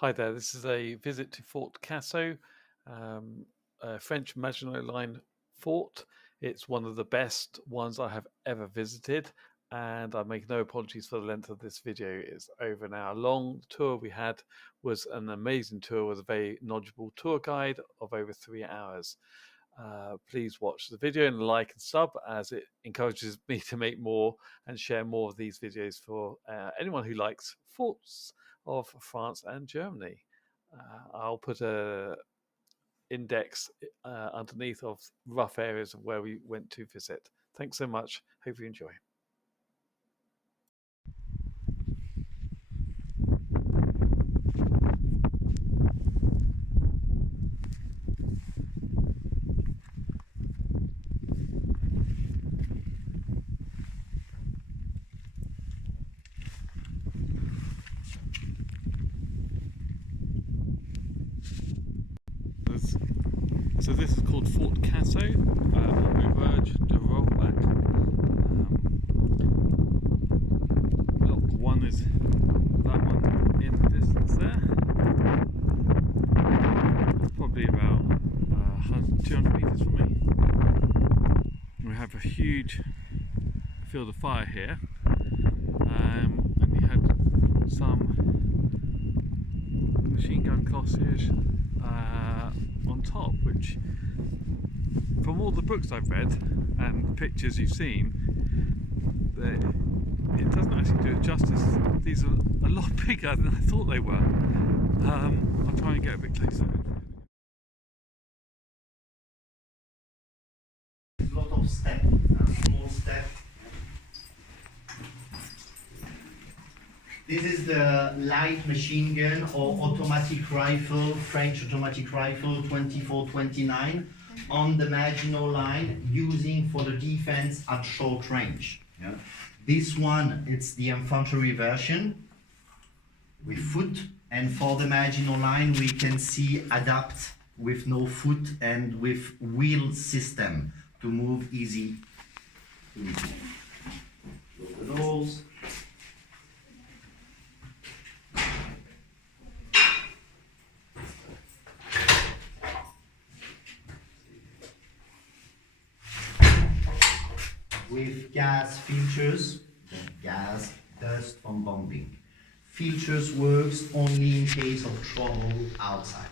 Hi there, this is a visit to Fort Casso, a French Maginot Line fort. It's one of the best ones I have ever visited, and I make no apologies for the length of this video. It's over an hour long. The tour we had was an amazing tour with a very knowledgeable tour guide of over 3 hours. Please watch the video and like and sub, as it encourages me to make more and share more of these videos for anyone who likes forts of France and Germany. I'll put a index underneath of rough areas of where we went to visit. Thanks so much. Hope you enjoy. So this is called Fort Casso, Ouvrage de Rohrbach. Block 1 is that one in the distance there. It's probably about 200 metres from me. We have a huge field of fire here, and you had some machine gun crosshays on top, which from all the books I've read and pictures you've seen, it doesn't actually do it justice. These are a lot bigger than I thought they were. I'll try and get a bit closer. A lot of steps, small steps. This is the light machine gun or automatic rifle, French automatic rifle 24-29 on the Maginot Line, using for the defense at short range. Yeah. This one, it's the infantry version with foot, and for the Maginot Line we can see adapt with no foot and with wheel system to move easy. Close the doors. With gas filters, gas, dust from bombing. Filters works only in case of trouble outside.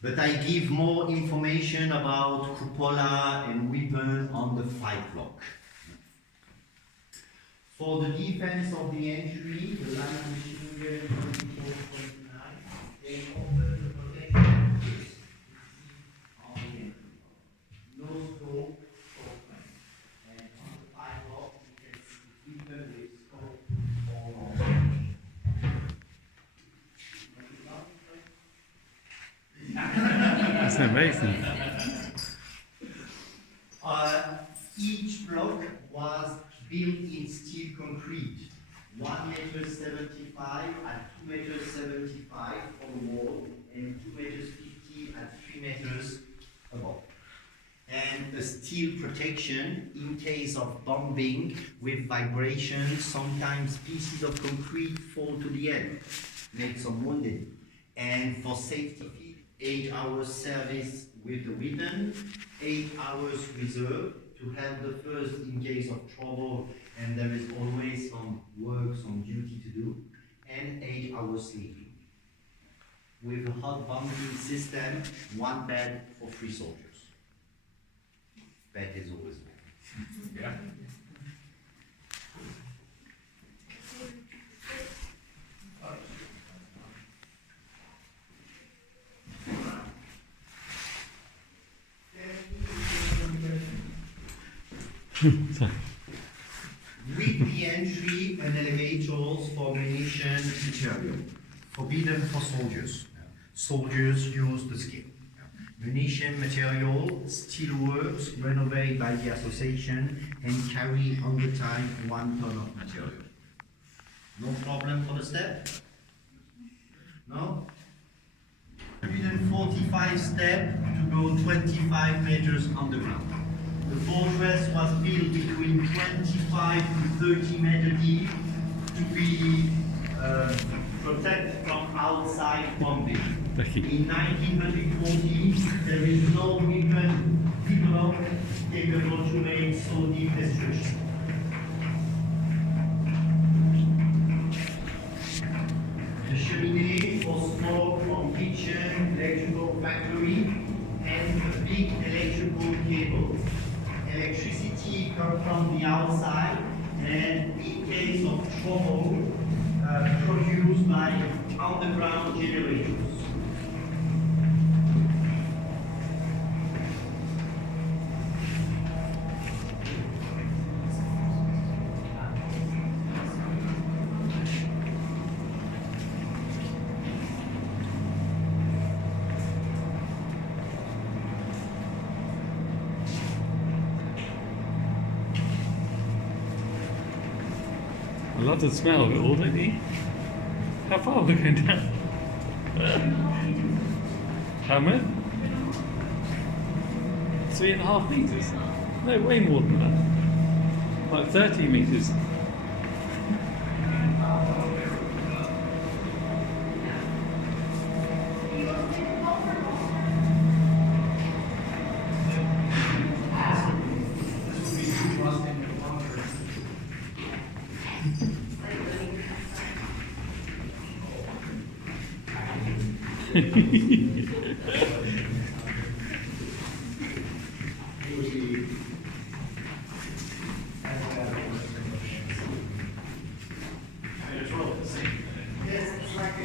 But I give more information about cupola and weapon on the flight block. For the defense of the entry, the light machine gun 24-29, they open the protection case on the entry. No scope, open. And on the flight block, you can see weapon with scope all on. That's amazing. Each block was built in steel concrete, 1.75 meters at 2.75 meters on the wall, and 2.50 meters at 3 meters above. And a steel protection in case of bombing with vibration. Sometimes pieces of concrete fall to the end, make some wounded. And for safety, 8 hours service with the weapon, 8 hours reserve to help the first in case of trouble, and there is always some work, some duty to do, and 8 hours sleeping. With a hot bombing system, 1 bed for 3 soldiers. Bed is always there. Yeah. With the entry and elevators for munition material, forbidden for soldiers. Soldiers use the skill. Munition material, steelworks, renovated by the association, and carry on the time 1 ton of material. No problem for the step? No? 145 steps to go 25 meters underground. The fortress was built between 25 to 30 meters deep to be protected from outside bombing. In 1940, there is no weapon developed capable to make so deep destruction. The cheminée for smoke from kitchen, electrical factory, and a big electrical cable. Electricity comes from the outside, and in case of trouble, produced by underground generators. I love the smell of it all, don't you? How far are we going down? How much? 3.5 meters? No, way more than that. Like 30 meters.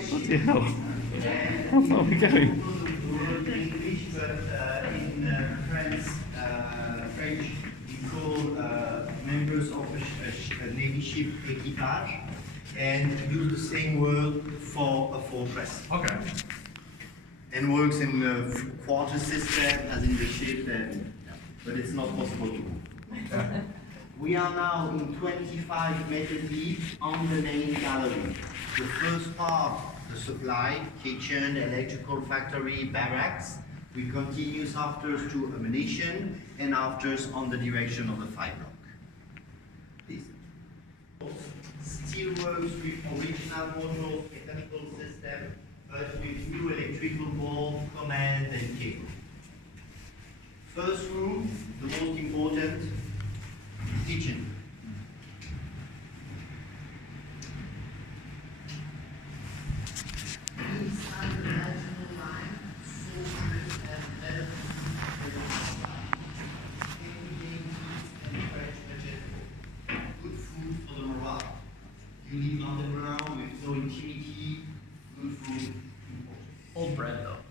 Bloody hell. How far are we going? English, but in French, we call members of a navy ship équipage, and use the same word for a fortress. Okay. And works in the quarter system as in the ship, but it's not possible to move. We are now in 25 meter deep on the main gallery. The first part, the supply, kitchen, electrical factory, barracks. We continue afters to ammunition and afters on the direction of the five block. This. Still works with original motor mechanical system, but with new electrical board, command and cable. First room, the most important, kitchen. Inside the national line, soldiers and men and fresh vegetable. Good food for the morale. You live underground with no intimity, good food important. Old bread though.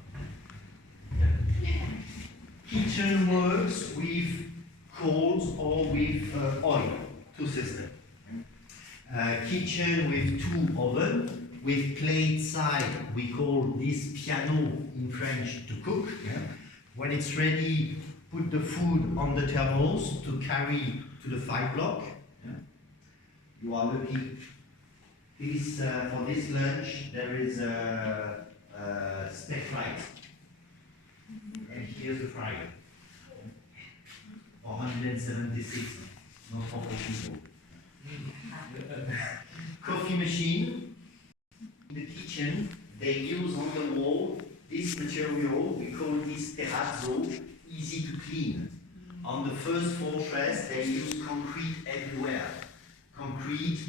Kitchen works with coals or with oil, two systems. Kitchen with two ovens, with plate side, we call this piano in French to cook. Yeah. When it's ready, put the food on the thermos to carry to the five block. Yeah. You are lucky. This, for this lunch, there is a steak fries. And here's the fryer. 176, not for 4 people. Coffee machine. In the kitchen, they use on the wall this material, we call this terrazzo, easy to clean. On the first fortress, they use concrete everywhere. Concrete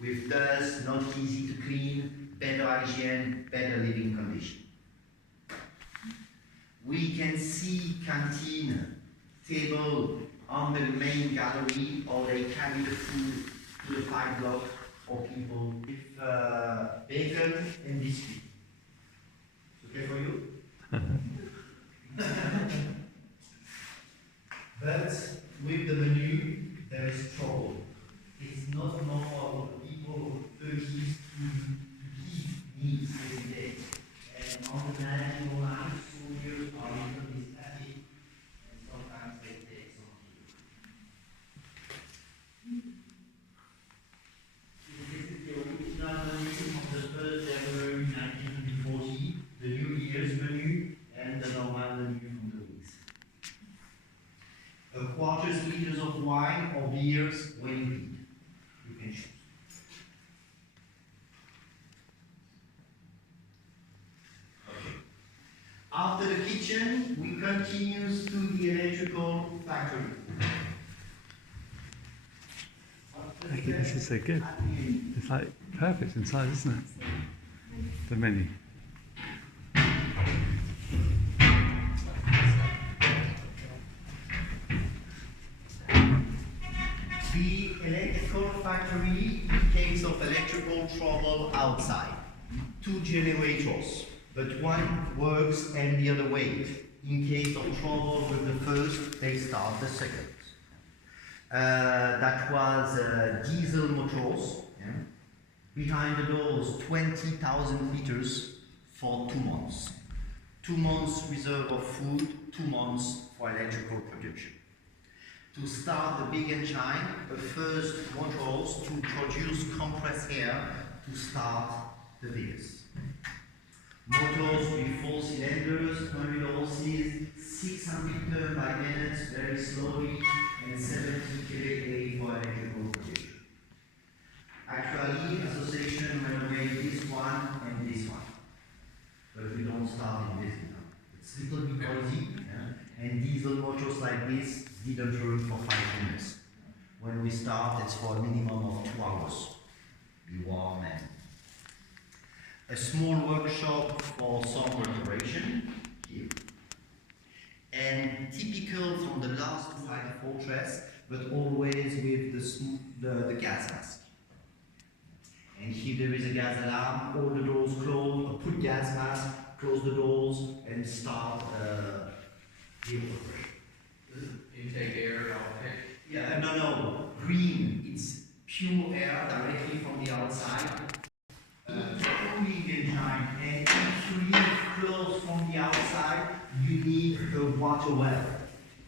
with dust, not easy to clean, better hygiene, better living condition. We can see canteen, table on the main gallery, or they carry the food to the five block for people with bacon and biscuit. Okay for you? But with the menu, there is trouble. It's not normal for people 30 to give needs every day. And on the national line, soldiers are a little bit static, and sometimes they take some food. This is the original menu from the 1st January 1940, the New Year's menu, and the normal menu from the weeks. A quarter liters of wine or beers when continues to the electrical factory. Thank you, this is so good. It's like perfect inside, isn't it? The menu. The electrical factory, in case of electrical trouble outside, 2 generators, but one works and the other way. In case of trouble with the first, they start the second. That was diesel motors. Yeah. Behind the doors, 20,000 liters for 2 months. 2 months reserve of food, 2 months for electrical production. To start the big engine, the first motors to produce compressed air to start the vehicles. Motors with 4 cylinders, 100 horses, 600 turns by minute, very slowly, and 70 kVA for electrical production. Actually, association renovate this one and this one, but we don't start in this now. It's a little bit noisy, yeah? And diesel motors like this didn't run for 5 minutes. When we start, it's for a minimum of 2 hours. Be warm and a small workshop for some reparation here. And typical from the last flight fortress, but always with the gas mask. And if there is a gas alarm, all the doors close, put gas mask, close the doors, and start the operation. You take air out there? Yeah, no, green. It's pure air directly from the outside. Cooling engine, and if you leave close from the outside, you need a water well.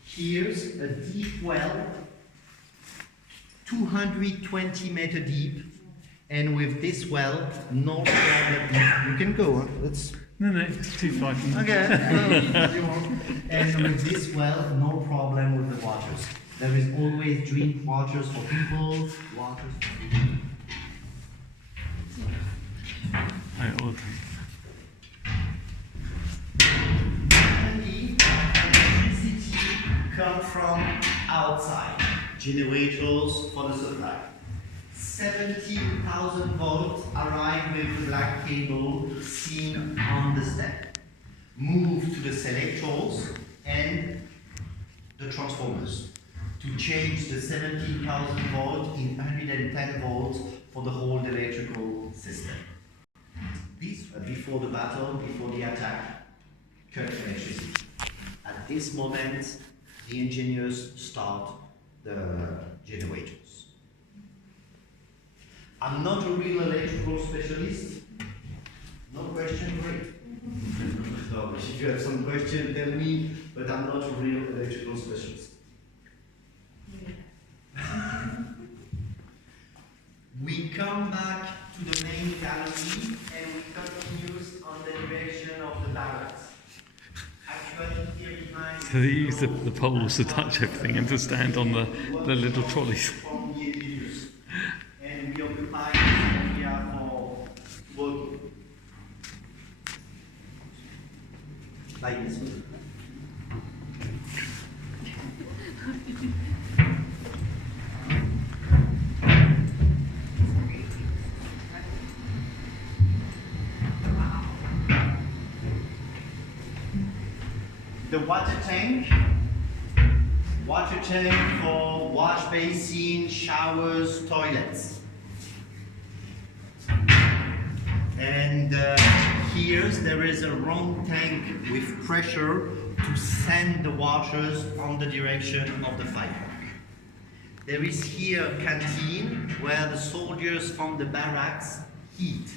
Here's a deep well, 220 meter deep, and with this well, no problem. You can go. Let's. No, it's too far from Okay. And with this well, no problem with the waters. There is always drink waters for people, waters for people. Electricity come from outside. Generators for the supply. 17,000 volts arrive with the black cable seen on the step. Move to the selectors and the transformers to change the 17,000 volts in 110 volts for the whole electrical system. This, before the battle, before the attack, cut electricity. At this moment, the engineers start the generators. I'm not a real electrical specialist. No question, great. So if you have some question, tell me, but I'm not a real electrical specialist. We come back to the main gallery and we continue on the direction of the barracks. Actually, here behind. So they use the poles to touch everything and to stand on the little trolleys. From the engineers. And we occupy this area for working. Like this one. The water tank for wash basin, showers, toilets. And here there is a round tank with pressure to send the waters on the direction of the firework. There is here a canteen where the soldiers from the barracks eat,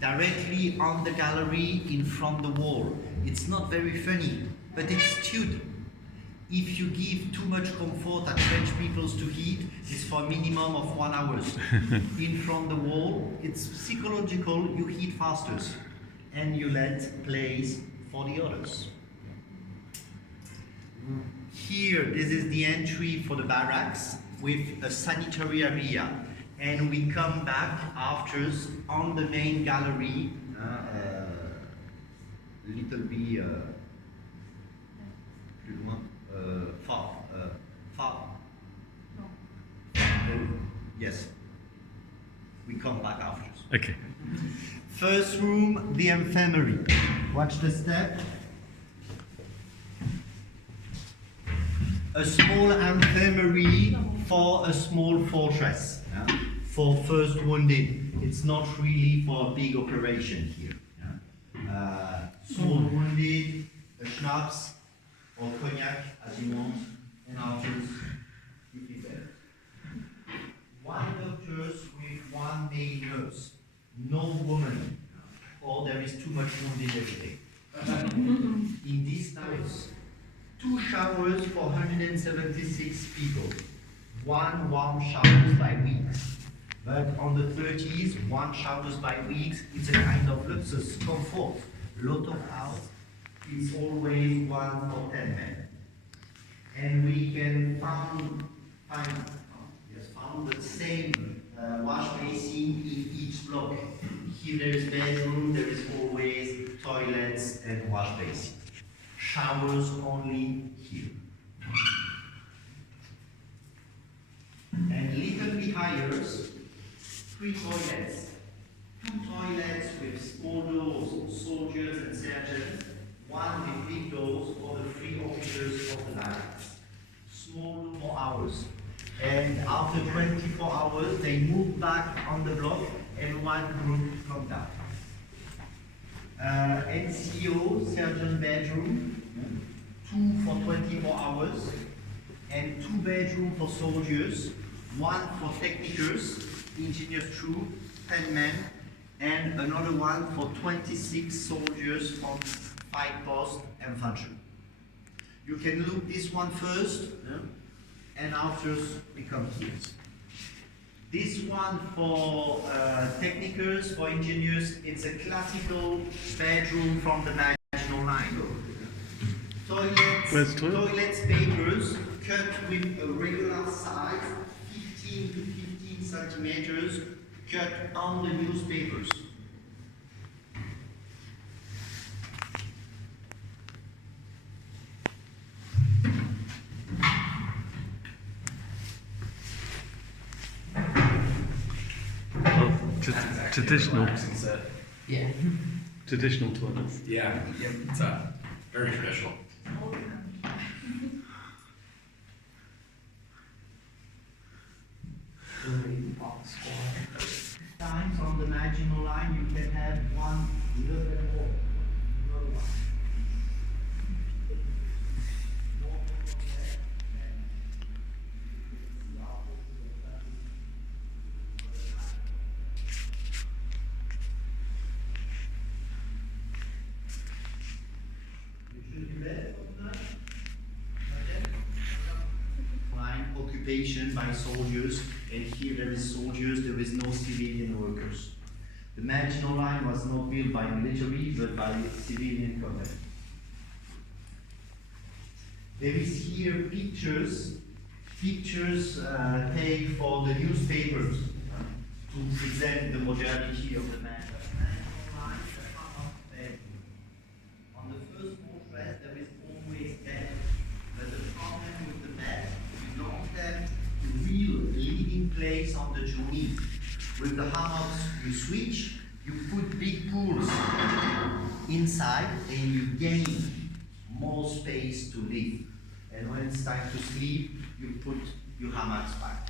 directly on the gallery in front of the wall. It's not very funny, but it's stewed. If you give too much comfort at French peoples to eat, it's for a minimum of 1 hour. In front of the wall, it's psychological, you eat faster. And you let place for the others. Here, this is the entry for the barracks with a sanitary area. And we come back after on the main gallery, little bit Plus loin. Far. Far. Yes. We come back after. Okay. First room, the infirmary. Watch the step. A small infirmary for a small fortress. Yeah? For first wounded. It's not really for a big operation here. Yeah? Small wounded, a schnapps or cognac as you want, and afterwards you prepare. One doctors with one male nurse, no woman, or there is too much wounded every day. In these times, 2 showers for 176 people, 1 warm showers by weeks. But on the 30s, 1 showers by weeks, it's a kind of luxus, comfort, lot of house. It's always 1 for 10 men. And we can found the same wash basin in each block. Here there is bedroom, there is always toilets and wash basin. Showers only here. And little bit higher, 3 toilets. 2 toilets with small doors, soldiers and sergeants. 1 with big doors for the 3 officers of the line. Small more hours. And after 24 hours, they move back on the block and 1 group come down. NCO, sergeant bedroom, 2 for 24 hours, and 2 bedroom for soldiers, 1 for technicals, engineers troop, 10 men, and another one for 26 soldiers from 5 post infantry. You can look this one first, and after we come here. This one for technicals, for engineers, it's a classical bedroom from the Maginot line. Toilets, papers, cut with a regular size, 15 to 15 centimeters, cut on the newspapers. Traditional. Yeah. Traditional toilets. Yeah, it's very special. Times on the Maginot line you can have 1 little bit more. Another one. Occupation by soldiers, and here there is soldiers, there is no civilian workers. The Maginot line was not built by military, but by civilian company. There is here pictures taken for the newspapers to present the modernity of the Maginot line. On the first portrait, there is always bed, but the problem with the bed, you don't have the real living place on the journey. With the hammocks, you switch, you put big pools inside, and you gain more space to live. And when it's time to sleep, you put your hammocks back.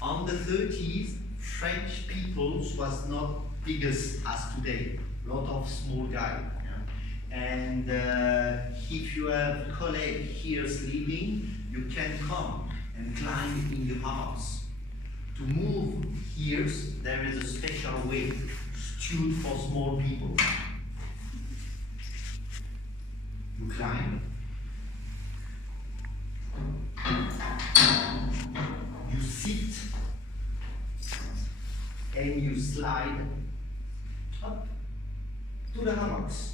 On the 30s, French peoples was not biggest as today. Lot of small guy. Yeah? And if you have colleague here sleeping, you can come and climb in your house. To move here, there is a special way stood for small people. You climb. You sit. And you slide up to the hammocks.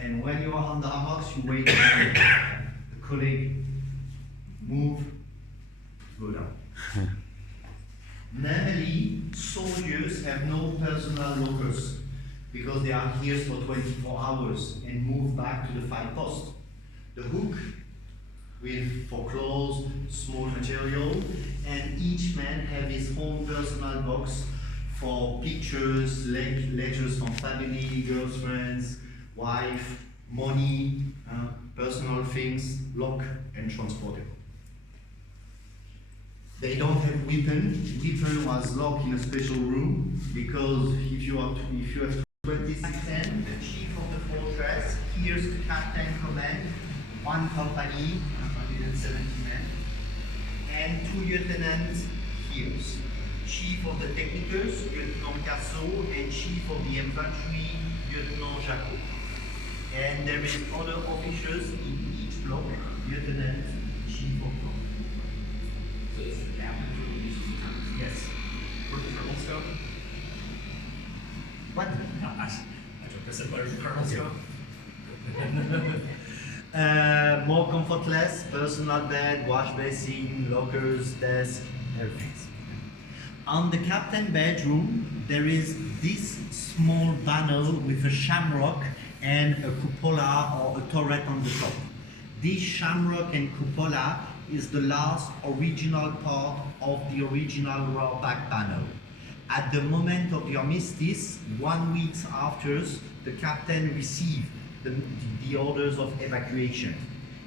And when you are on the hammocks, you wait for the colleague move, go down. Normally, soldiers have no personal lockers because they are here for 24 hours and move back to the five post. The hook with for clothes, small material, and each man have his own personal box for pictures, letters from family, girlfriends, wife, money, personal things, lock and transportable. They don't have weapon. Weapon was locked in a special room because if you have 26 men, the chief of the fortress, here's the captain command, one company, 170 men, and two lieutenants here's. Chief of the technicals, Lieutenant Casso, and chief of the infantry, Lieutenant Jacot. And there is other officers in each block, lieutenant, chief of block. So this is the captain who uses the guns. Yes. Working for Colonel Scout? What? No, I took this at Colonel Scout. More comfortless, personal bed, wash basin, lockers, desk, everything. On the captain bedroom, there is this small panel with a shamrock and a cupola or a turret on the top. This shamrock and cupola is the last original part of the original Rohrbach panel. At the moment of the armistice, 1 week after, the captain received the orders of evacuation.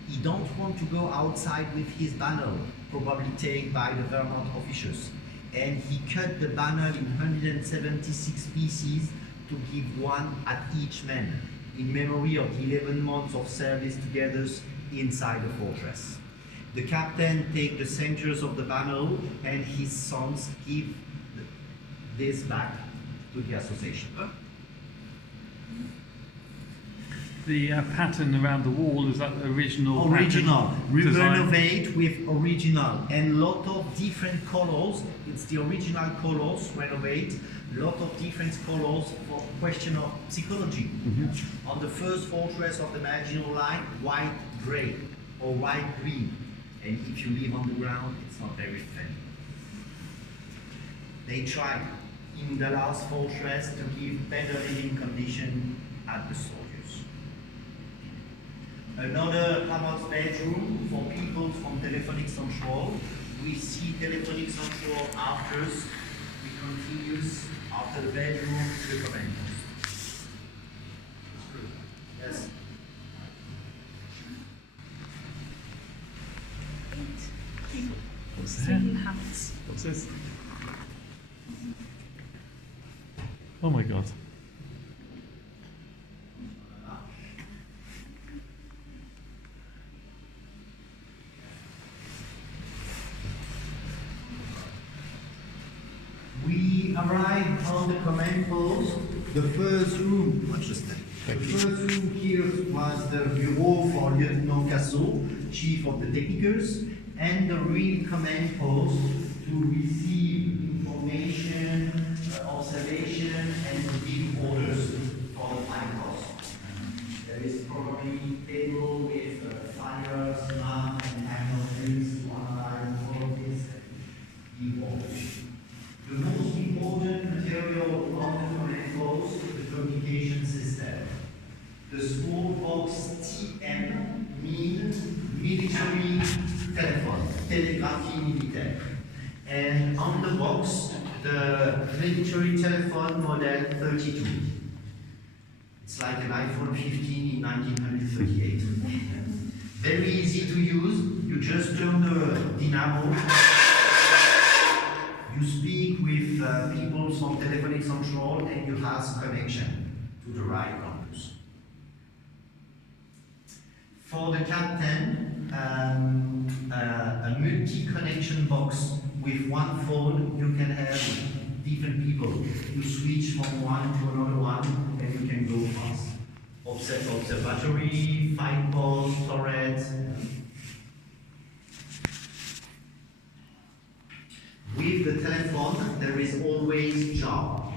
He don't want to go outside with his banner, probably taken by the Vermont officers. And he cut the banner in 176 pieces to give one at each man, in memory of the 11 months of service together inside the fortress. The captain takes the centers of the banner and his sons give this back to the association. The pattern around the wall, is that the original Original. We design? renovate with original and lot of different colors. It's the original colors, renovate. Lot of different colors for question of psychology. Mm-hmm. On the first fortress of the Maginot line, white gray or white green. And if you live on the ground, it's not very friendly. They tried in the last fortress to give better living condition at the soldiers. Another Hammond's bedroom for people from Telephonic Central. We see Telephonic Central after. We continue after the bedroom to the command post. Yes. What's Sleeping that? habits. What's this? Oh my god. We arrived on the command post. The first room, watch the step. The first room here was the bureau for Lieutenant Casso, chief of the technicals, and the real command post to receive information, observation, and to give orders for the fire post. There is probably table with fire, smart, and handle things, one line, all of this, and give orders. The most important material on the command post is the communication system. The small box TM means military telephone, telegraphy militaire. And on the box, the military telephone model 32. It's like an iPhone 15 in 1938. Very easy to use. You just turn the dynamo. You speak with people from Telephonic Central and you have connection to the right numbers. For the captain, a multi-connection box with one phone, you can have different people. You switch from one to another one and you can go fast. Observatory, fight post, turret. With the telephone, there is always job.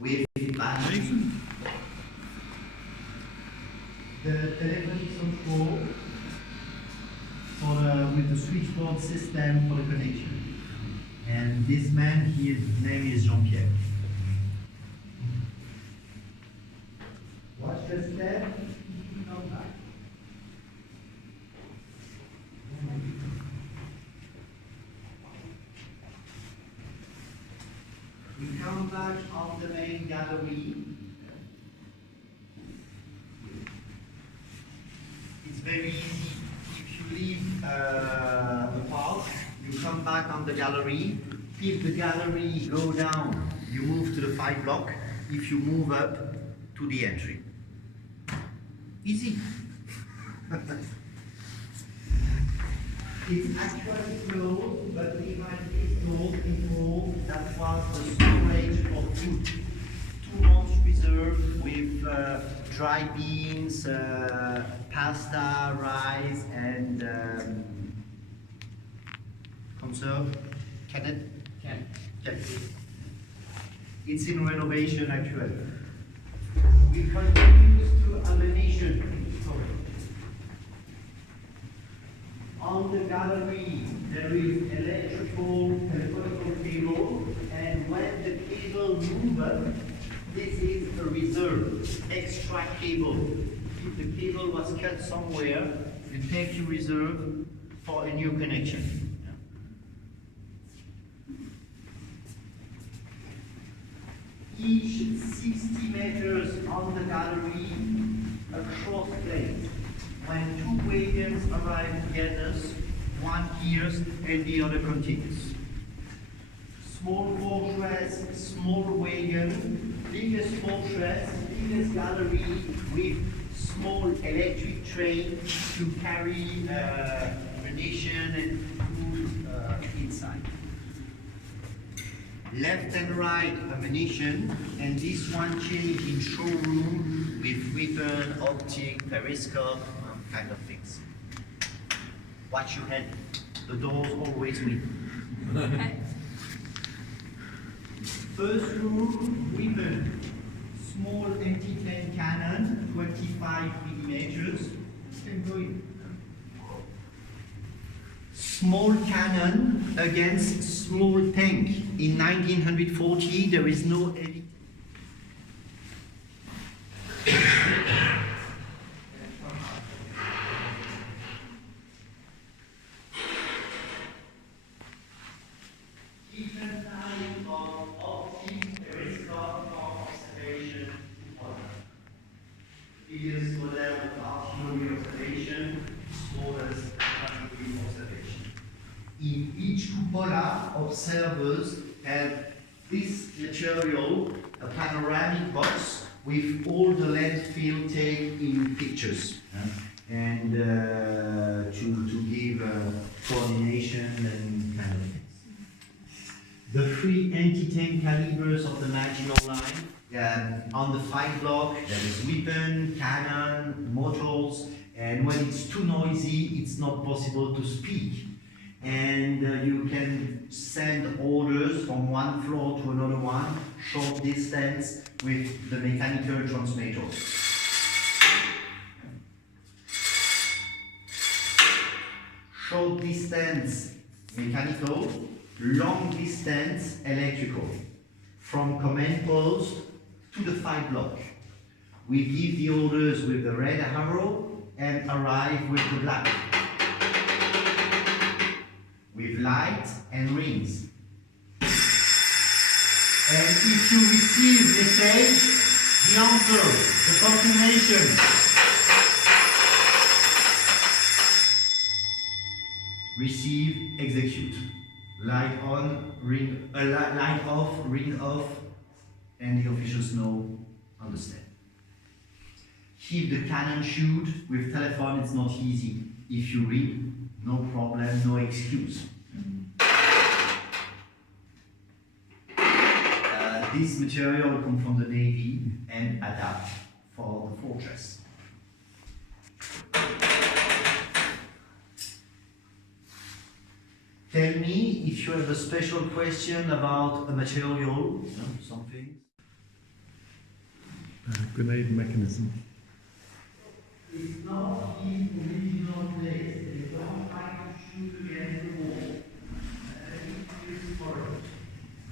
With battery, the telephonic control with the switchboard system for the connection. And this man, his name is Jean-Pierre. a step, come back. We come back on the main gallery. It's very easy. If you leave the path, you come back on the gallery. If the gallery go down, you move to the 5 block. If you move up, to the entry. Easy. It's actually closed, but we might be told before that was the storage for food. 2 months reserve with dry beans, pasta, rice, and conserve. Can. It's in renovation actually. We continue to ammunition. On the gallery, there is electrical telephone cable, and when the cable moves up, this is a reserve, extra cable. If the cable was cut somewhere, you take your reserve for a new connection. Each 60 meters on the gallery, a cross plate. When 2 wagons arrive together, one hears and the other continues. Small fortress, small wagon, biggest fortress, biggest gallery with small electric train to carry ammunition and food inside. Left and right ammunition, and this one change in showroom with weapon, optic, periscope, kind of things. Watch your head. The doors always win. First room, weapon. Small anti-tank cannon, 25 millimeters. Can go in. Small cannon against small tank. In 1940, there is no heavy. Different type of optic periscope for observation. Biggest model of artillery observation, smallest artillery observation. In each cupola, observers have this material, a panoramic box with all the length field taken in pictures, and to give coordination and kind of things. The 3 anti-tank calibers of the Maginot line. On the 5 block, there is weapon, cannon, motors, and when it's too noisy, it's not possible to speak. And you can send orders from one floor to another one, short distance with the mechanical transmitters. Short distance mechanical, long distance electrical. From command post to the 5 block. We give the orders with the red arrow and arrive with the black. With light and rings. And if you receive message, the answer, the confirmation. Receive, execute. Light on, ring, light off, ring off, and the officials know, understand. If the cannon shoot with telephone, it's not easy. If you read, no problem, no excuse. This material will come from the Navy and adapt for the fortress. Tell me if you have a special question about a material, something. Grenade mechanism. It's not the original place. They don't like to shoot against the wall.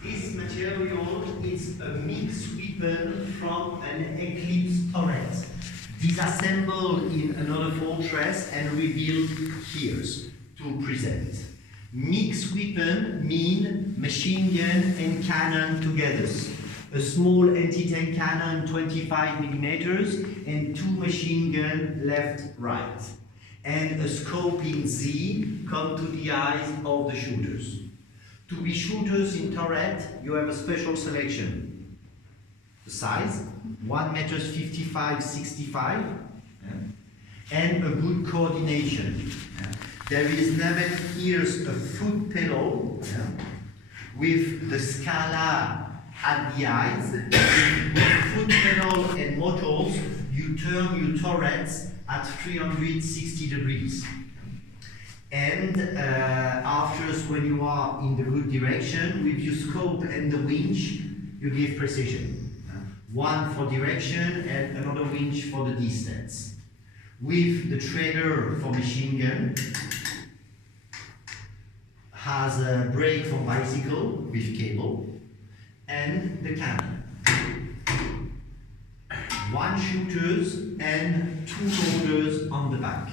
This material is a mixed weapon from an Eclipse turret. disassembled in another fortress and rebuilt here to present. Mixed weapon mean machine gun and cannon together. A small anti-tank cannon 25 millimeters and 2 machine gun left, right. And a scope in Z come to the eyes of the shooters. To be shooters in turret, you have a special selection. The size, 1 meter 55, 65, and a good coordination. There is never here a foot pedal with the scala at the eyes. With foot pedal and motors, you turn your turrets at 360 degrees. And after, when you are in the good direction, with your scope and the winch, you give precision. One for direction and another winch for the distance. With the trigger for machine gun, has a brake for bicycle with cable, and the cannon. 1 shooters and 2 loaders on the back.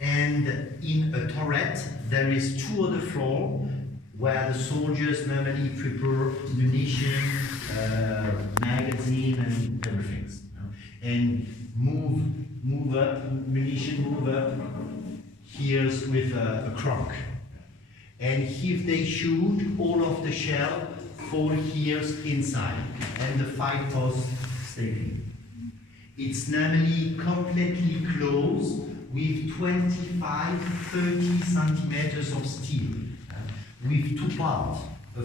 And in a turret, there is 2 other floors where the soldiers normally prepare munition, magazine, and everything. And move up, munition move up here with a crock. And if they shoot, all of the shell fall here inside, and the fight post stay in. It's normally completely closed with 25-30 centimeters of steel, with 2 parts, a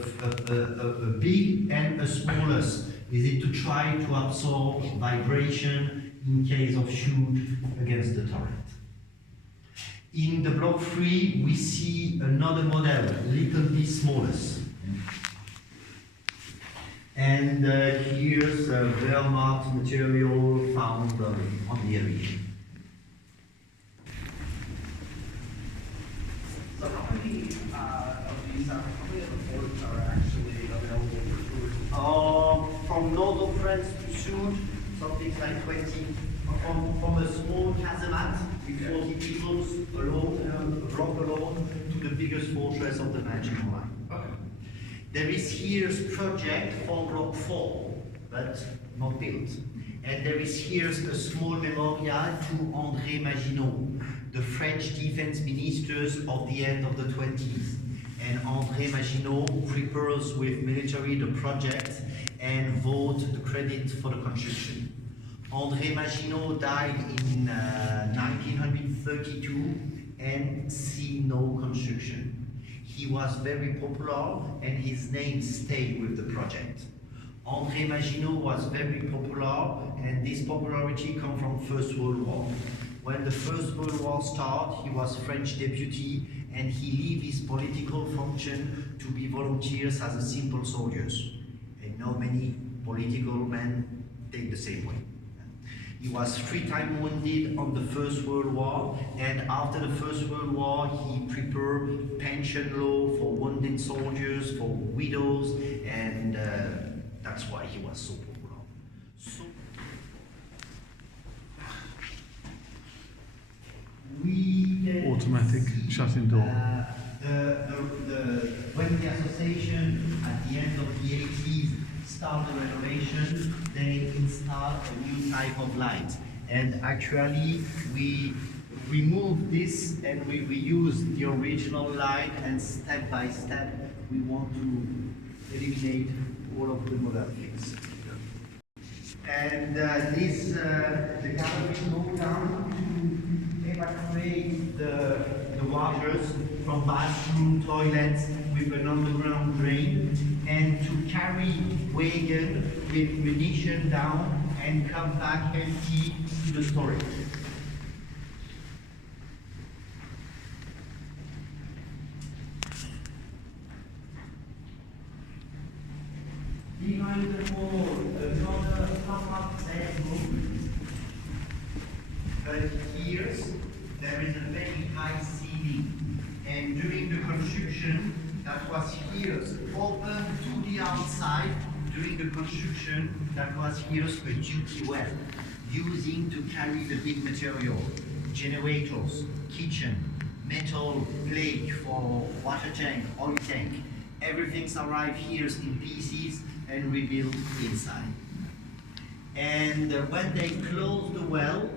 big and a smallest. Is it to try to absorb vibration in case of shoot against the turret? In the block 3, we see another model, little bit smallest. And here's a Wehrmacht material found on the area. So how many of these how many of the forts are actually available for tours? From northern France to Sud, something like 20. From a small casemate with 40 people alone, block alone, to the biggest fortress of the Maginot Line. Okay. There is here a project for block 4, but not built. And there is here a small memorial to André Maginot, the French defense ministers of the end of the 20s. And André Maginot prepares with military the project and vote the credit for the construction. André Maginot died in 1932 and see no construction. He was very popular and his name stayed with the project. André Maginot was very popular and this popularity comes from First World War. When the First World War started, he was French deputy and he left his political function to be volunteers as a simple soldiers. And now many political men take the same way. He was 3 times wounded on the First World War, and after the First World War, he prepared pension law for wounded soldiers, for widows, and that's why he was so popular. Automatic shutting door. When the association at the end of the 80s start the renovation, they install a new type of light. And actually, we remove this and we reuse the original light, and step by step, we want to eliminate all of the modern things. And the gallery go down to evacuate the waters from bathroom, toilets with an underground drain, and to carry wagon with munition down and come back empty to the storage. Behind the wall, another pop-up bedroom. But here, there is a very high ceiling. And during the construction, that was here, open to the outside. During the construction, that was here a duty well. using to carry the big material, generators, kitchen, metal plate for water tank, oil tank. Everything's arrived here in pieces and rebuilt inside. And when they close the well,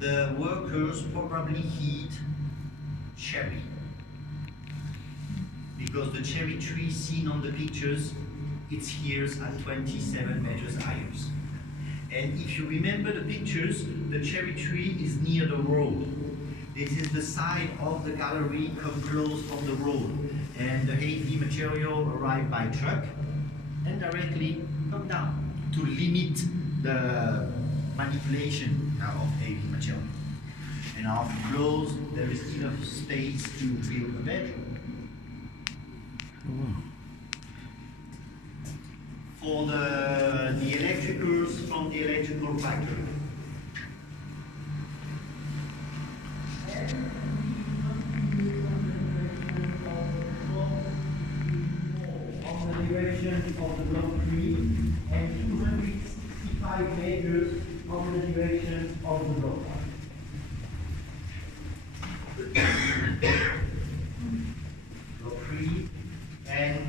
the workers probably heat cherry. Because the cherry tree seen on the pictures, it's here at 27 meters higher. And if you remember the pictures, the cherry tree is near the road. This is the side of the gallery come close from the road. And the heavy material arrive by truck and directly come down to limit the manipulation of heavy material. And after close, there is enough space to build a bedroom. Oh, wow. For the electricals from the electrical factory. On the direction of the block 3 and 265 meters on the direction of the block 1. Block 3 and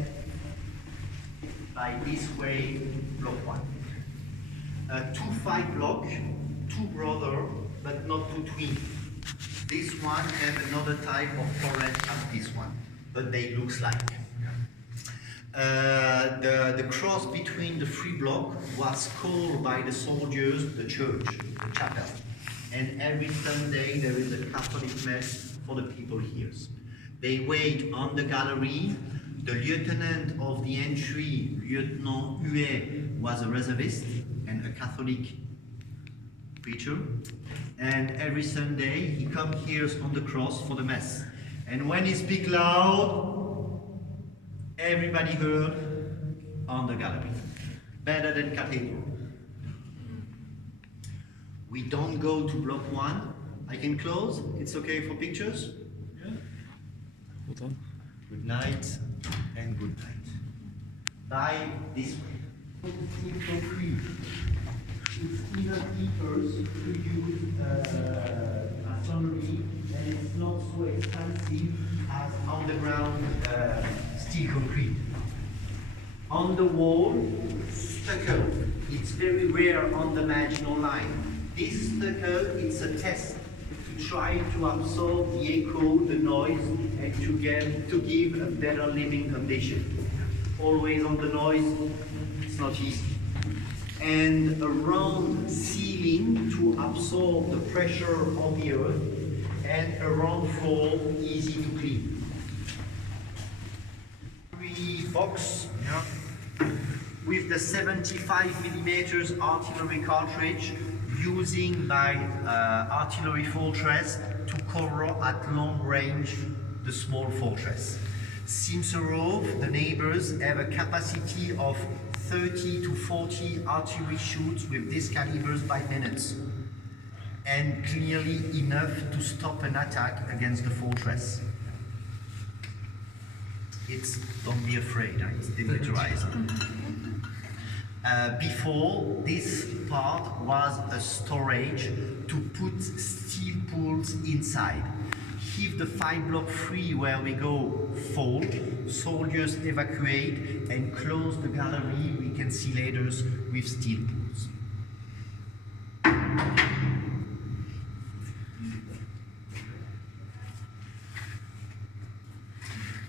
by this way, block 1. 2-5 block, 2 brother, but not 2 twin. This one have another type of forest as this one, but they looks like. The cross between the 3 block was called by the soldiers the church, the chapel. And every Sunday there is a Catholic mass for the people here. They wait on the gallery. The lieutenant of the entry, Lieutenant Huet, was a reservist and a Catholic preacher. And every Sunday he comes here on the cross for the mass. And when he speaks loud, everybody heard on the gallery. Better than cathedral. We don't go to block 1. I can close. It's okay for pictures? Yeah. Hold on. Good night and good night. By this way. Steel concrete. It's even cheaper to use masonry, and it's not so expensive as underground steel concrete. On the wall, stucco. It's very rare on the Maginot line. This stucco, it's a test to try to absorb the echo, the noise, and to give a better living condition. Always on the noise, it's not easy. And a round ceiling to absorb the pressure of the earth, and a round floor, easy to clean. 3 box, with the 75mm artillery cartridge, using by artillery fortress to cover at long range the small fortress. Simserov, the neighbors, have a capacity of 30 to 40 artillery shoots with these calibers by minutes, and clearly enough to stop an attack against the fortress. Don't be afraid, it's demilitarized. Before, this part was a storage to put steel pools inside. If the 5 block 3 where we go fall, soldiers evacuate and close the gallery. We can see later with steel pools.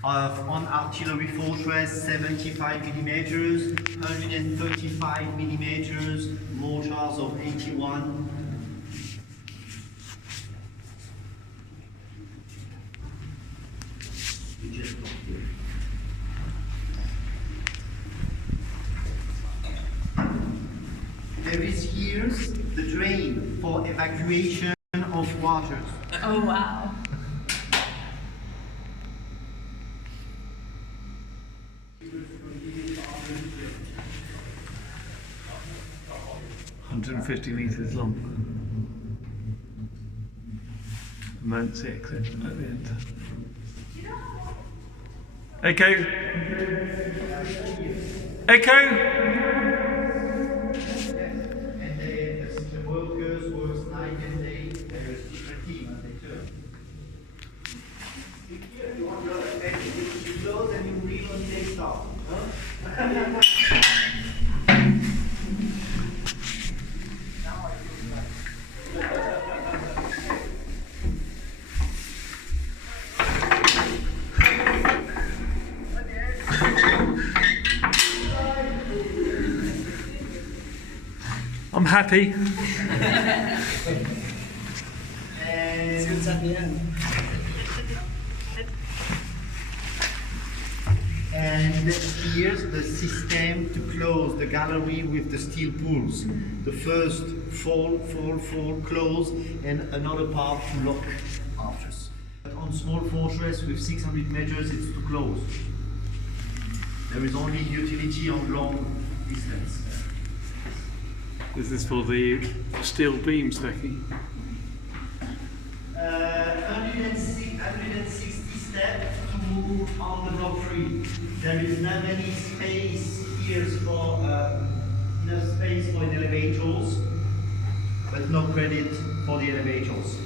On artillery fortress, 75mm, 135mm, mortars of 81. There is here the drain for evacuation of waters. Oh, wow. $150 long. Emergency exit at the end. Echo! Echo! And the workers job. I'm happy. And here's the system to close the gallery with the steel pulls. The first fall, close, and another part to lock after. But on small fortress with 600 meters, it's too close. There is only utility on long distance. This is for the steel beam stacking. 160 steps to move on the block 3. There is not any space here for enough space for the elevators, but no credit for the elevators.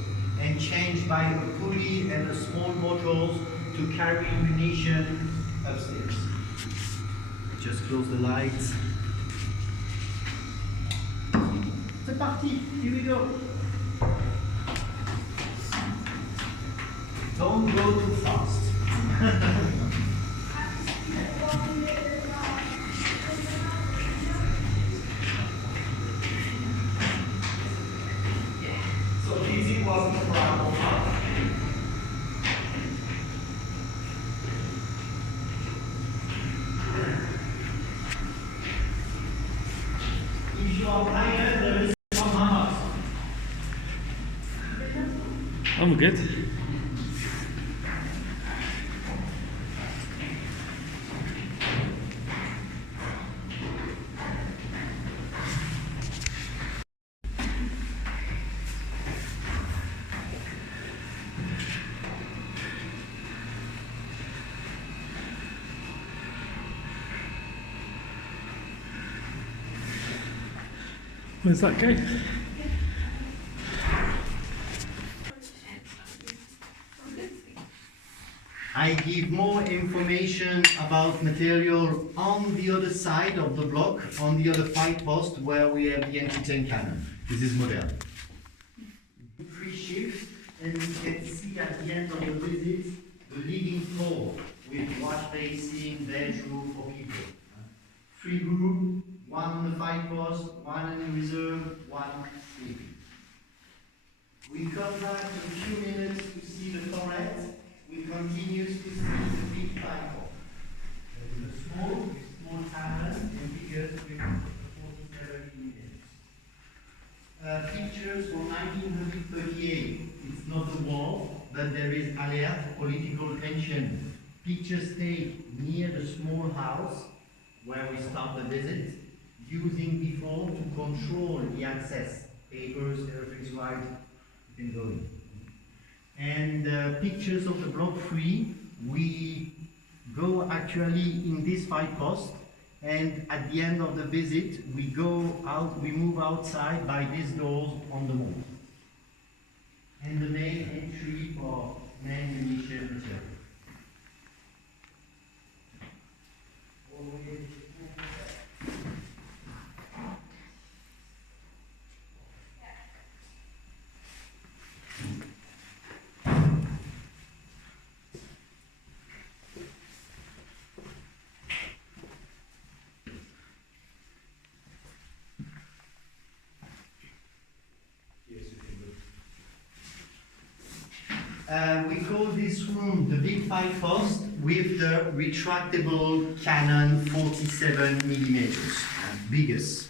And change by a pulley and a small motors to carry munition upstairs. Just close the lights. C'est parti, here we go. Don't go too fast. So Petit wasn't a problem, huh? If you are tired, there is some hammers. I'm good. Where's that go? I give more information about material on the other side of the block, on the other fight post where we have the anti-tank cannon. This is modern. 3 shifts, and we can see at the end of the visit the living floor with wash basin, bedroom for people. 3 group, 1 on the fight post, 1 in reserve, 1 sleeping. We come back in a few minutes to see the turret. We continue to see the big cycle. There is a small cannon and figures with 47 minutes. Pictures from 1938. It's not a war, but there is alert, political tension. Pictures taken near the small house where we start the visit, using before to control the access. Papers, everything's right, you can go in. And pictures of the block 3, we go actually in this fight post, and at the end of the visit, we go out, we move outside by these doors on the wall. And the main entry for main munition material. We call this room the big fight post with the retractable cannon 47 millimeters, biggest.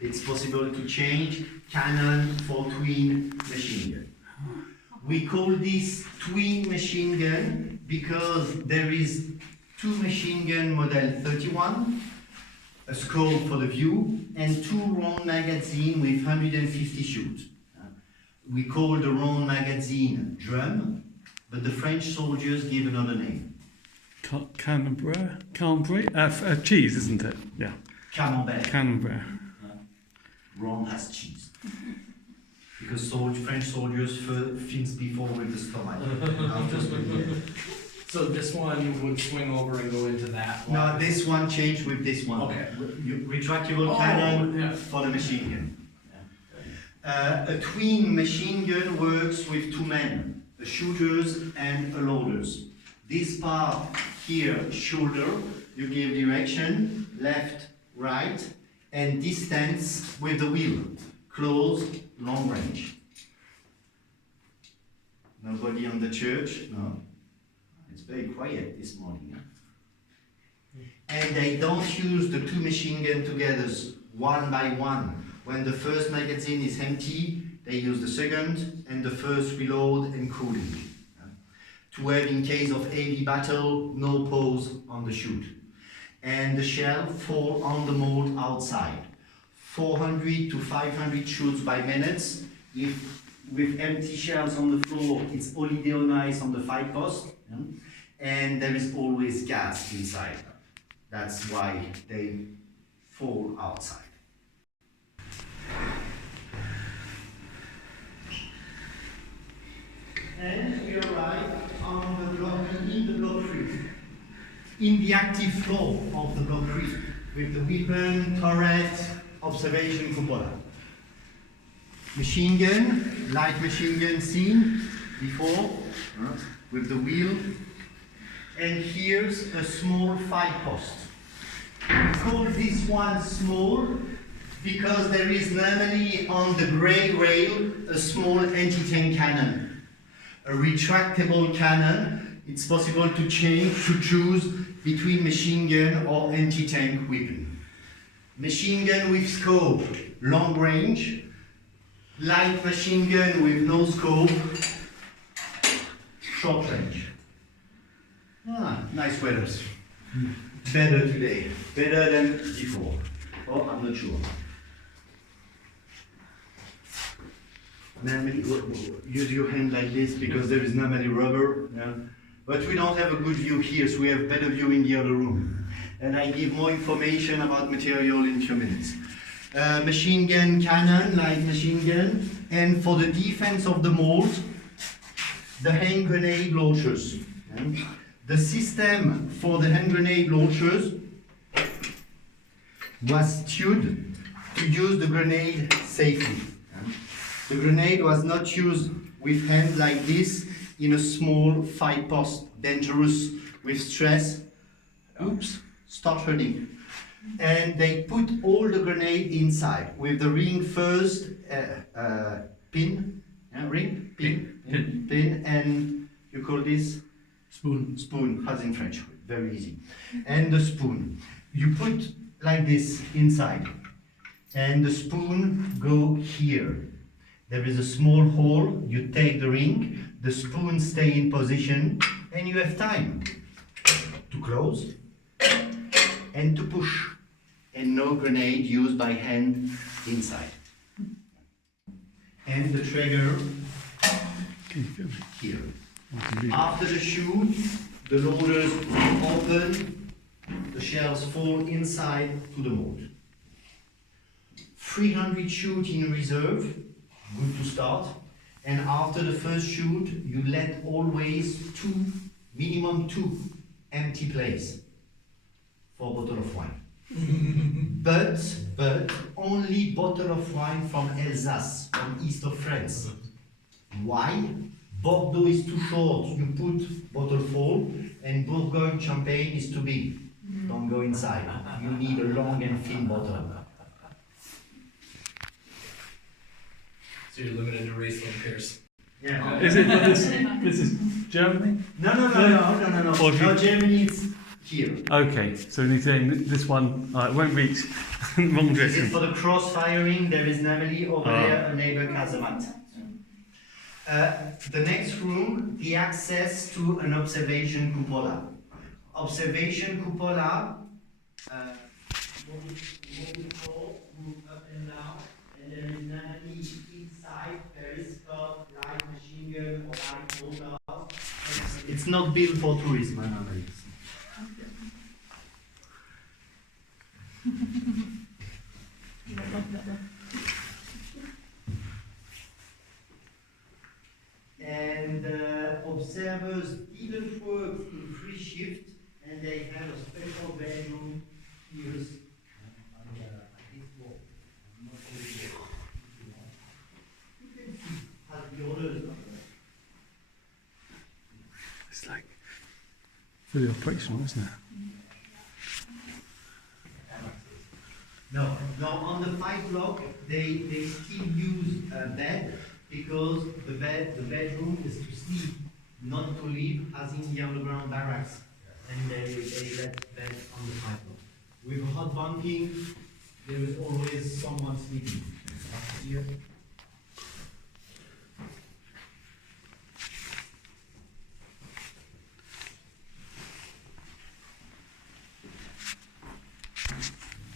It's possible to change cannon for twin machine gun. We call this twin machine gun because there is 2 machine gun model 31, a scope for the view, and 2 round magazine with 150 shoot. We call the round magazine drum, but the French soldiers give another name. Camembert? Cheese, isn't it? Yeah. Camembert. Camembert. Round has cheese. Because French soldiers fins before with the stomach. After So this one would swing over and go into that one? Now this one changed with this one. Okay. Retractable Oh, cannon yeah. for the machine gun. A twin machine gun works with two men, a shooters and a loaders. This part here, shoulder, you give direction, left, right, and distance with the wheel, close, long range. Nobody on the church? No. It's very quiet this morning. Huh? And they don't use the two machine guns together one by one. When the first magazine is empty, they use the second and the first reload and cooling. To have, in case of heavy battle, no pause on the shoot. And the shell fall on the mold outside. 400 to 500 shoots by minutes. If with empty shells on the floor, it's only deionized on the fight post. And there is always gas inside. That's why they fall outside. And we arrive on the block, in the block 3. In the active floor of the block 3, with the weapon, turret, observation cupola. Machine gun, light machine gun seen before, with the wheel. And here's a small fight post. We call this one small because there is normally on the grey rail a small anti-tank cannon. A retractable cannon, it's possible to choose between machine gun or anti-tank weapon. Machine gun with scope, long range. Light machine gun with no scope, short range. Nice weathers. Better today, better than before. Oh, I'm not sure. Normally, use your hand like this because there is normally rubber. Yeah? But we don't have a good view here, so we have better view in the other room. And I give more information about material in a few minutes. Machine gun cannon, light machine gun, and for the defense of the mold, the hand grenade launchers. Yeah? The system for the hand grenade launchers was tuned to use the grenade safely. Yeah? The grenade was not used with hands like this in a small fight post, dangerous with stress. Oops, start running. And they put all the grenade inside with the ring first, pin, ring, pin, and you call this? Spoon, as in French, very easy. And the spoon. You put like this inside, and the spoon go here. There is a small hole, you take the ring, the spoon stay in position, and you have time to close and to push. And no grenade used by hand inside. And the trigger here. After the shoot, the loaders open, the shells fall inside to the mold. 300 shoot in reserve, good to start. And after the first shoot, you let always minimum two empty places for a bottle of wine. but only bottle of wine from Alsace, from east of France. Why? Bordeaux is too short, you put bottle full, and Bourgogne champagne is too big. Don't go inside. You need a long and thin bottle. So you're limited to Riesling Pierce. Yeah. Is it this is Germany? No. Or No, Germany is here. Okay, so we're saying this one won't reach wrong This is direction. for the cross firing. There is normally over there a neighbor casemate. The next room, the access to an observation cupola. Observation cupola, move up and down, and there is normally inside periscope, light machine gun, or light mortar. It's not built for tourism, normally. And observers didn't work in fully operational, isn't it? No, on the 5 block, they still use a bed because the bedroom is to sleep, not to live as in the underground barracks. And they let bed on the 5 block. With hot bunking, there is always someone sleeping. Here.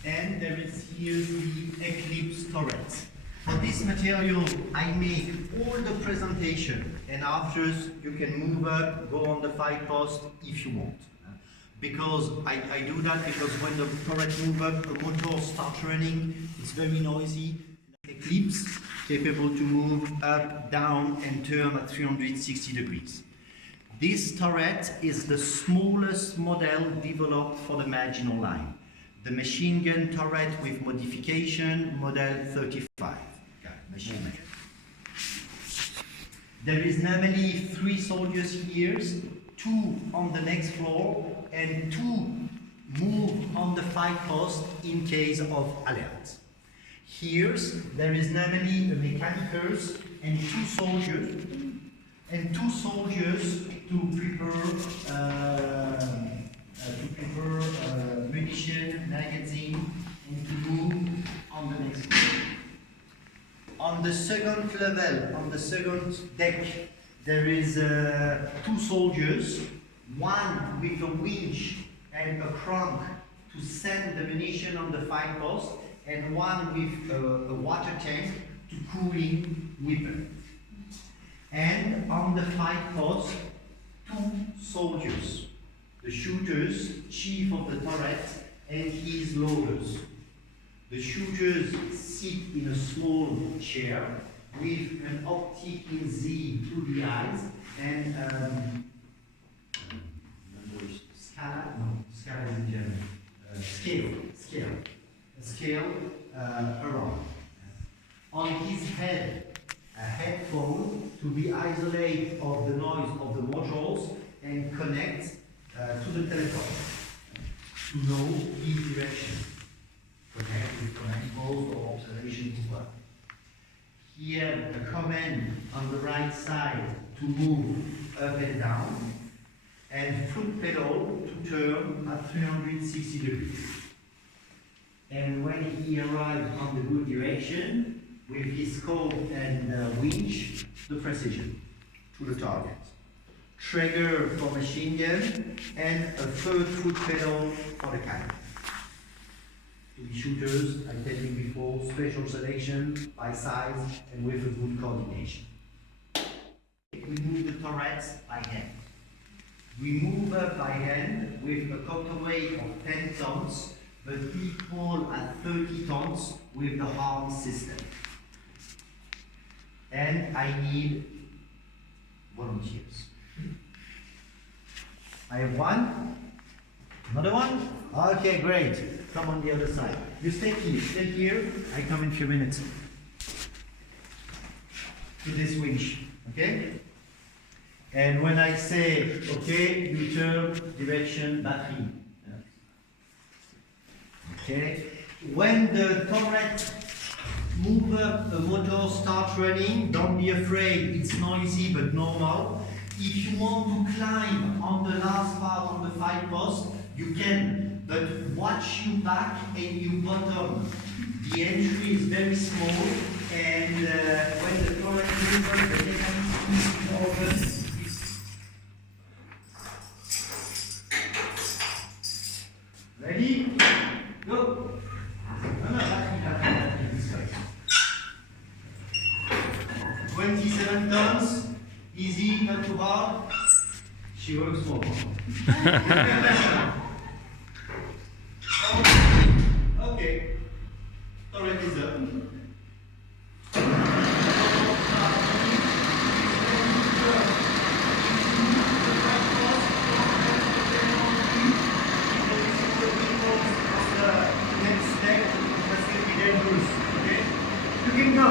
And there is here the Eclipse turret. For this material, I make all the presentation, and after you can move up, go on the 5 post if you want. Because I do that because when the turret move up, the motor starts running, it's very noisy. Eclipse, capable to move up, down, and turn at 360 degrees. This turret is the smallest model developed for the Maginot line. The machine gun turret with modification, model 35. Okay, machine gun. There is normally 3 soldiers here, 2 on the next floor, and 2 move on the 5 post in case of alert. Here, there is normally a mechanicals and 2 soldiers to prepare munition, magazine, and to move on the next floor. On the second level, on the second deck, there is 2 soldiers, one with a winch and a crank to send the munition on the 5 post, and one with a water tank to cooling weapon. And on the 5 post, 2 soldiers, the shooters, chief of the turret, and his loaders. The shooters sit in a small chair with an optic in Z to the eyes and scale in German. Scale around. On his head, a headphone to be isolate of the noise of the motors and connect to the telephone to know his direction. Connect with command or observation as well. Here, a command on the right side to move up and down, and foot pedal to turn at 360 degrees. And when he arrives on the good direction, with his scope and winch, the precision to the target. Trigger for machine gun, and a third foot pedal for the cannon. To the shooters, I told you before, special selection by size and with a good coordination. We move the turrets by hand. We move up by hand with a copter weight of 10 tons, but equal at 30 tons with the harm system. And I need volunteers. I have one. Another one? Okay, great. Come on the other side. You stay here. I come in a few minutes. To this winch, okay? And when I say, okay, you turn direction battery. Okay? When the turret move up, the motor starts running, don't be afraid, it's noisy but normal. If you want to climb on the last part of the 5 post, you can, but watch your back and your bottom. The entry is very small, and when the turret moves up, the mechanism is open. Ready? Go! No, battery, this way. 27 tons, easy, not too hard. She works more. Okay, turret is up. Next step, that's going to be dangerous. Okay? You can go.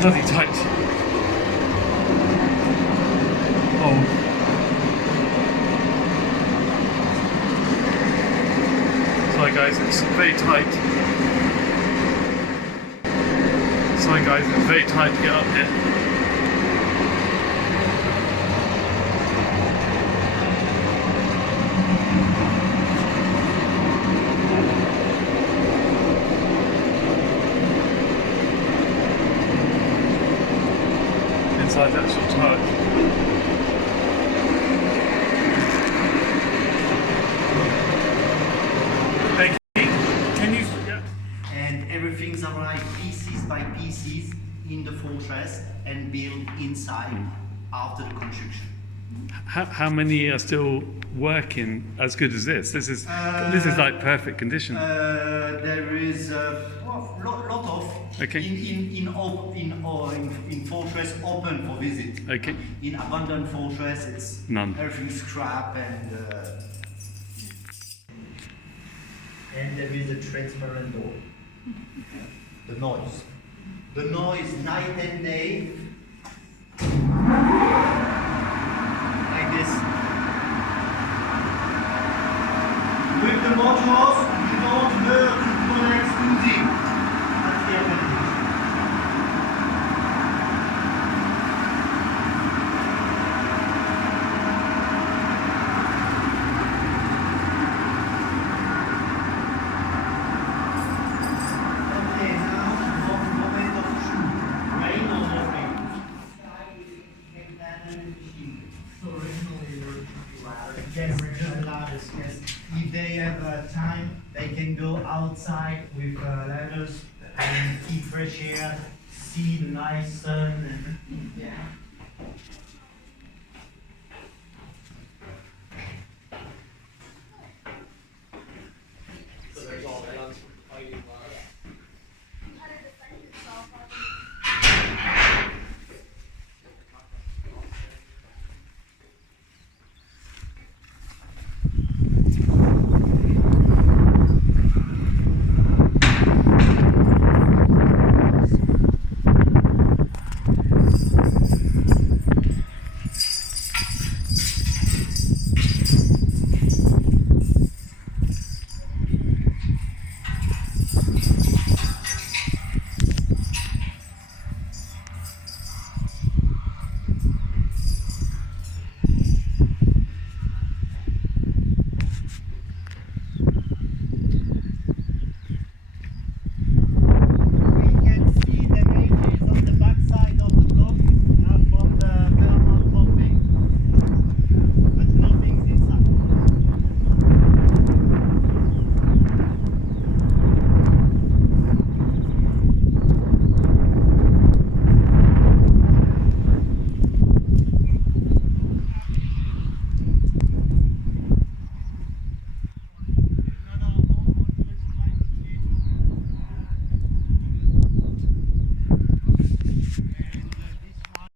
bloody tight. Oh. Sorry guys, it's very tight. Sorry guys, it's very tight to get up here. Inside the actual turret. Can you? Yeah. And everything's arrived pieces by pieces in the fortress and built inside after the construction. How many are still working as good as this? This is like perfect condition. There is a lot of Okay. in fortress open for visit. Okay. In abandoned fortress, it's None. everything's scrap and there is a transparent door. The noise night and day. Like this. With the motors, you don't hear the connect music. That's the advantage. Okay, now moment of truth. Rain or no rain? So originally there were two ladders. Yes, original ladders, yes. If they have time, they can go outside with ladders and keep fresh air, see the nice sun. And, yeah.